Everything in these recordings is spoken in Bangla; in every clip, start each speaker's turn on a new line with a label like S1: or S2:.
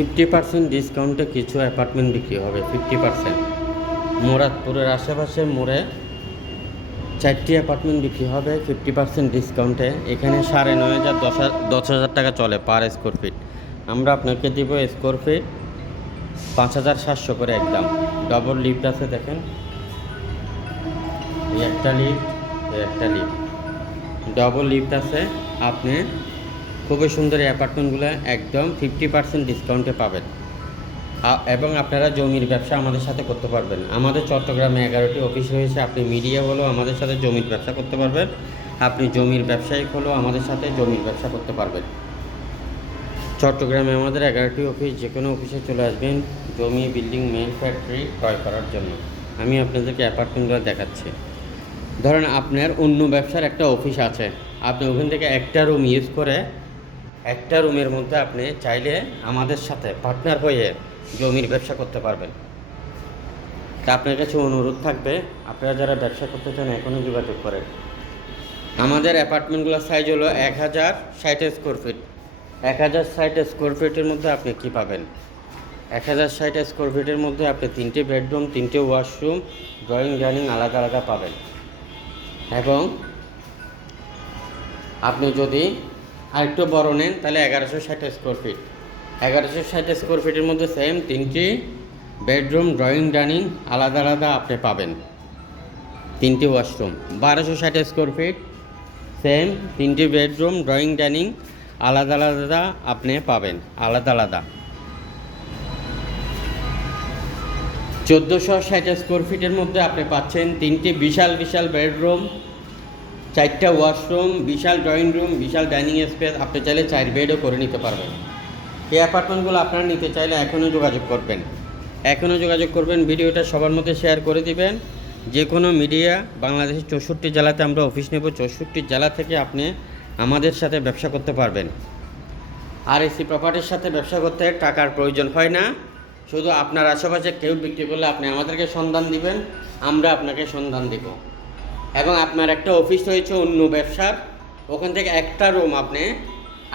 S1: ফিফটি পার্সেন্ট ডিসকাউন্টে কিছু অ্যাপার্টমেন্ট বিক্রি হবে ফিফটি পার্সেন্ট মুরাদপুরের আশেপাশে মোড়ে চারটি অ্যাপার্টমেন্ট বিক্রি হবে ফিফটি পার্সেন্ট ডিসকাউন্টে এখানে সাড়ে নয় হাজার, দশ হাজার দশ হাজার টাকা চলে পার স্কোয়ার ফিট আমরা আপনাকে দিব স্কোয়ার ফিট পাঁচ হাজার সাতশো করে একদম। ডবল লিফট আছে দেখেন। একটা লিফট একটা লিফট ডবল লিফট আছে, আপনি খুবই সুন্দর অ্যাপার্টমেন্টগুলো একদম ফিফটি পার্সেন্ট ডিসকাউন্টে পাবেন। এবং আপনারা জমির ব্যবসা আমাদের সাথে করতে পারবেন। আমাদের চট্টগ্রামে এগারোটি অফিস রয়েছে, আপনি মিডিয়া হলেও আমাদের সাথে জমির ব্যবসা করতে পারবেন। আপনি জমির ব্যবসায়িক হলেও আমাদের সাথে জমির ব্যবসা করতে পারবেন। চট্টগ্রামে আমাদের এগারোটি অফিস যে কোনো অফিসে চলে আসবেন, জমি বিল্ডিং মেল ফ্যাক্টরি ক্রয় করার জন্য। আমি আপনাদেরকে অ্যাপার্টমেন্টগুলো দেখাচ্ছি। ধরেন আপনার অন্য ব্যবসার একটা অফিস আছে। আপনি ওখান থেকে একটা রুম ইউজ করে একটা রুমের মধ্যে আপনি চাইলে আমাদের সাথে পার্টনার হয়ে জমির ব্যবসা করতে পারবেন। তা আপনার কাছে অনুরোধ থাকবে, আপনারা যারা ব্যবসা করতে চান এখনই যোগাযোগ করেন। আমাদের অ্যাপার্টমেন্টগুলোর সাইজ হলো এক হাজার ষাট স্কোয়ার ফিট এক হাজার ষাট স্কোয়ার ফিটের মধ্যে আপনি কি পাবেন? এক হাজার ষাট স্কোয়ার ফিটের মধ্যে আপনি তিনটে বেডরুম তিনটে ওয়াশরুম ড্রয়িং ডাইনিং আলাদা আলাদা পাবেন। এবং আপনি যদি আরেকটু বড় নেন, তাহলে এগারোশো ষাট স্কোয়ার ফিট এগারোশো ষাট স্কোয়ার ফিটের মধ্যে সেম তিনটি বেডরুম ড্রয়িং ডাইনিং আলাদা আলাদা আপনি পাবেন। তিনটি ওয়াশরুম বারোশো ষাট স্কোয়ার ফিট সেম তিনটি বেডরুম ড্রয়িং ডাইনিং আলাদা আলাদা আপনি পাবেন, আলাদা আলাদা। চোদ্দোশো ষাট স্কোয়ার ফিটের মধ্যে আপনি পাচ্ছেন তিনটি বিশাল বিশাল বেডরুম চারটা ওয়াশরুম, বিশাল ড্রয়িং রুম, বিশাল ডাইনিং স্পেস, আপনি চাইলে চার বেডও করে নিতে পারবেন। এই অ্যাপার্টমেন্টগুলো আপনারা নিতে চাইলে এখনও যোগাযোগ করবেন। এখনও যোগাযোগ করবেন, ভিডিওটা সবার মধ্যে শেয়ার করে দিবেন। যে কোনো মিডিয়া, বাংলাদেশের চৌষট্টি জেলাতে আমরা অফিস নেব, চৌষট্টি জেলা থেকে আপনি আমাদের সাথে ব্যবসা করতে পারবেন। আর এসি প্রপার্টির সাথে ব্যবসা করতে টাকার প্রয়োজন হয় না। শুধু আপনার আশেপাশে কেউ বিক্রি করলে আপনি আমাদেরকে সন্ধান দিবেন, আমরা আপনাকে সন্ধান দিব। এবং আপনার একটা অফিস রয়েছে অন্য ব্যবসার, ওখান থেকে একটা রুম আপনি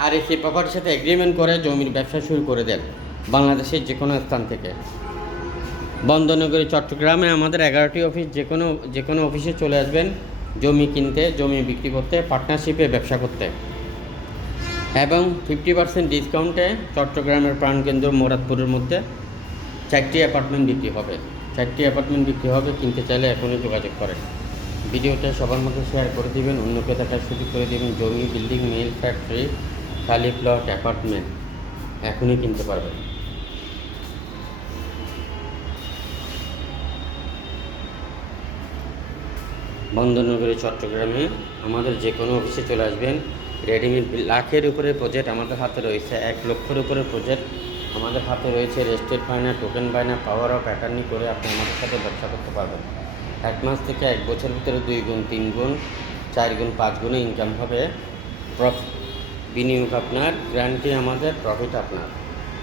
S1: আর এসি প্রপার্টির সাথে এগ্রিমেন্ট করে জমির ব্যবসা শুরু করে দেন, বাংলাদেশের যে কোনো স্থান থেকে। বন্দনগরী চট্টগ্রামে আমাদের এগারোটি অফিস যে কোনো যে কোনো অফিসে চলে আসবেন, জমি কিনতে, জমি বিক্রি করতে পার্টনারশিপে ব্যবসা করতে। এবং ফিফটি পার্সেন্ট ডিসকাউন্টে চট্টগ্রামের প্রাণকেন্দ্র মোরাদপুরের মধ্যে চারটি অ্যাপার্টমেন্ট বিক্রি হবে। চারটি অ্যাপার্টমেন্ট বিক্রি হবে, কিনতে চাইলে এখনই যোগাযোগ করেন। ভিডিওটা সবার মধ্যে শেয়ার করে দিবেন, অন্যকে দেখার সুযোগ করে দিবেন। জমি বিল্ডিং মিল ফ্যাক্টরি খালি প্লট অ্যাপার্টমেন্ট এখনই কিনতে পারবেন। বন্দরনগরী, চট্টগ্রামে আমাদের যে কোনো অফিসে চলে আসবেন। রেডিমেড লাখের উপরে প্রজেক্ট আমাদের হাতে রয়েছে, এক লক্ষের উপরে প্রজেক্ট আমাদের হাতে রয়েছে। রেস্টেড বায়না টোকেন বায়না পাওয়ার অফ অ্যাটার্নি করে আপনি আমাদের সাথে ব্যবসা করতে পারবেন। এক মাস থেকে এক বছর ভিতরে দুই গুণ, তিন গুণ, চার গুণ, পাঁচ গুণে ইনকাম হবে। প্রফিট বিনিয়োগ আপনার গ্যারান্টি আমাদের প্রফিট আপনার।